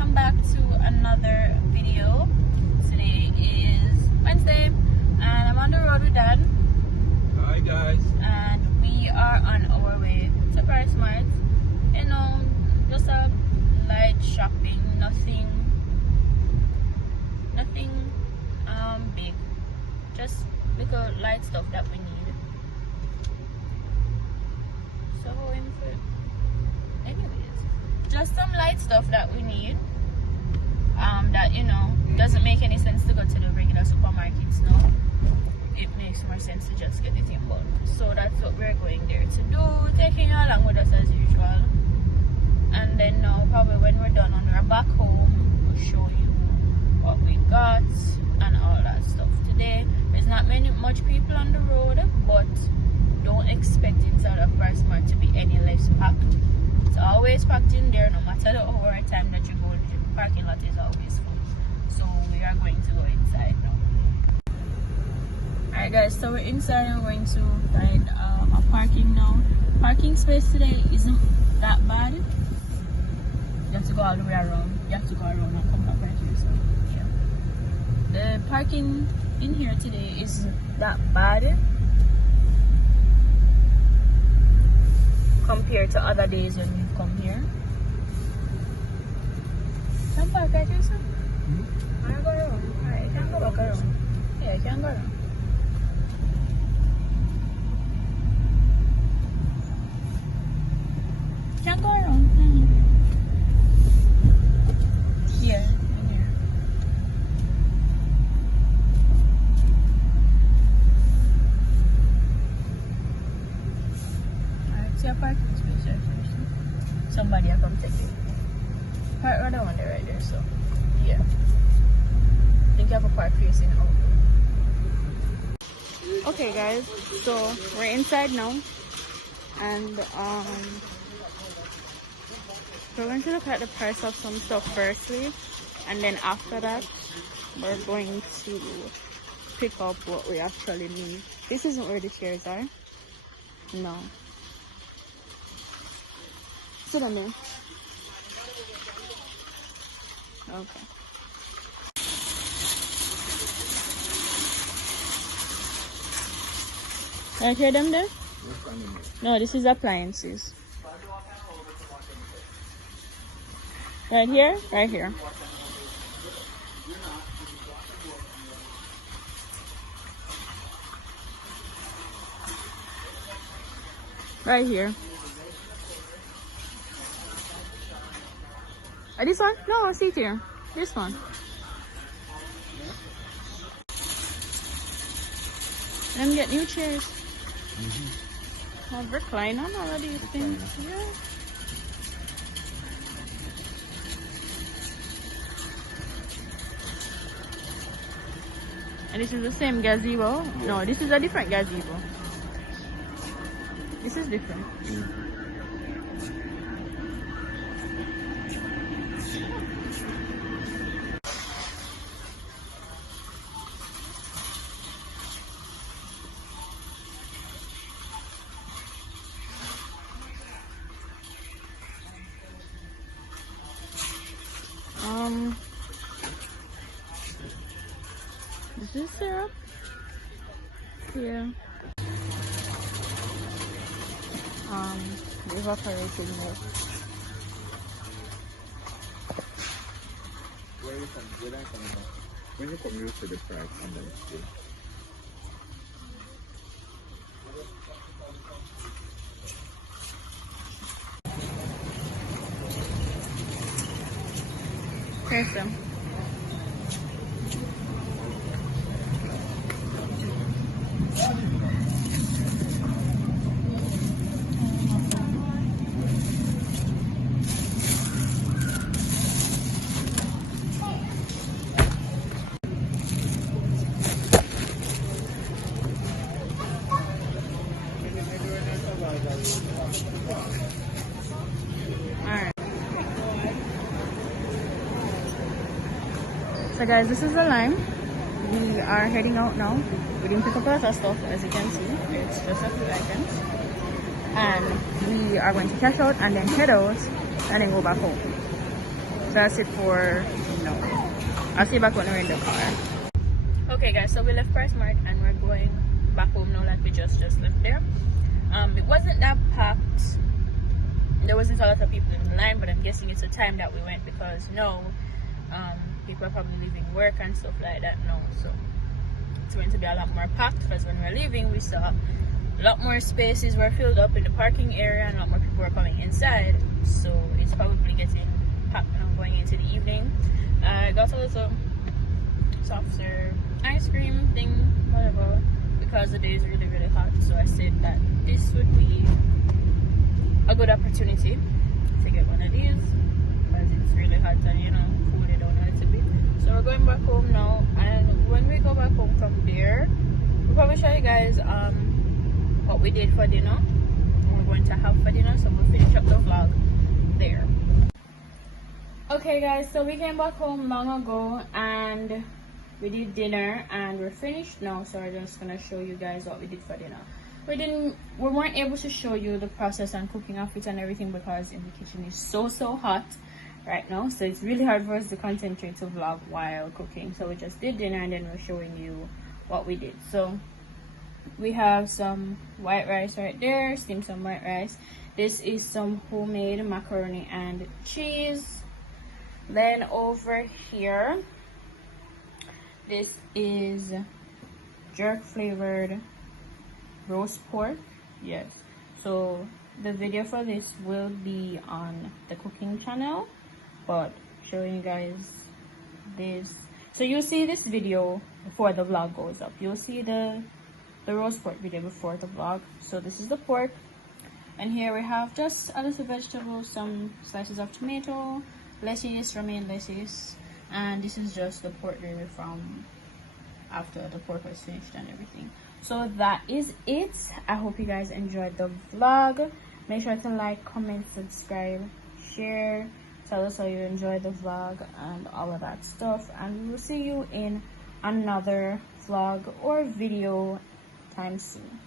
welcome back to another video. Today is Wednesday and I'm on the road with Dad. Hi guys. And we are on our way to PriceSmart. You know, just a light shopping, nothing big. Just little light stuff that we need. So anyways, just some light stuff that we need. That, you know, doesn't make any sense to go to the regular supermarkets now. It makes more sense to just get it in bulk. So that's what we're going there to do, taking you along with us as usual. And then now, probably when we're done on our back home, we'll show you what we got and all that stuff. Today, there's not much people on the road, but don't expect inside of PriceSmart to be any less packed. It's always packed in there, no matter the hour or time that you go. The parking lot is always full. So we are going to go inside now. Alright guys, so we're inside and we're going to find a parking now. Parking space today isn't that bad. You have to go all the way around. You have to go around and come back right here. So yeah. The parking in here today isn't that bad compared to other days when we come here. Can you park right here, sir? I go around. Alright, you can go back around. Yeah, you can go around. You can go around. Here, in here. Alright, see a parking space right there. Somebody will come take it. Park right down there, right there, so yeah. I think you have a park facing out. Okay guys, so we're inside now and we're going to look at the price of some stuff firstly, and then after that we're going to pick up what we actually need. This isn't where the chairs are. No. Sit on there. Okay. Right here, them there? No, this is appliances. Right here? Right here. Right here. This one? No, see it here. This one. And get new chairs. Have recliner and all of these things. Yeah. And this is the same gazebo. Yeah. No, this is a different gazebo. This is different. This is syrup. Yeah. Evaporated milk. Where you from? Where are you coming from? When you come, you see the price and then it's good. Press them. Alright. So guys, this is the line. We are heading out now. We didn't pick up a lot of stuff, as you can see. It's just a few items. And we are going to cash out and then head out and then go back home. that's it for now. I'll see you back when we're in the car. Okay guys, so we left PriceSmart and we're going back home now, like we just left there. It wasn't that packed. There wasn't a lot of people in the line, but I'm guessing it's the time that we went because people are probably leaving work and stuff like that now, so it's going to be a lot more packed because when we're leaving we saw a lot more spaces were filled up in the parking area and a lot more people were coming inside, so it's probably getting packed now going into the evening. I got a little soft serve ice cream thing, whatever, because the day is really hot, so I said that this would be a good opportunity to get one of these because it's really hot and cool it down a little bit. So we're going back home now, and when we go back home from there, we'll probably show you guys what we did for dinner, what we're going to have for dinner, so we'll finish up the vlog there. Okay guys, so we came back home long ago and we did dinner and we're finished now, so I'm just gonna show you guys what we did for dinner. We weren't able to show you the process and cooking of it and everything because in the kitchen is so hot right now, so it's really hard for us to concentrate to vlog while cooking. So we just did dinner and then we're showing you what we did. So we have some white rice right there, steamed some white rice. This is some homemade macaroni and cheese. Then over here, this is jerk flavored roast pork. Yes, so the video for this will be on the cooking channel, but showing you guys this, so you'll see this video before the vlog goes up. You'll see the roast pork video before the vlog. So this is the pork, and here we have just a little vegetable, some slices of tomato, lettuce, romaine lettuce, and this is just the pork gravy from after the pork was finished and everything. So that is it. I hope you guys enjoyed the vlog. Make sure to like, comment, subscribe, share, tell us how you enjoyed the vlog and all of that stuff, and we will see you in another vlog or video time soon.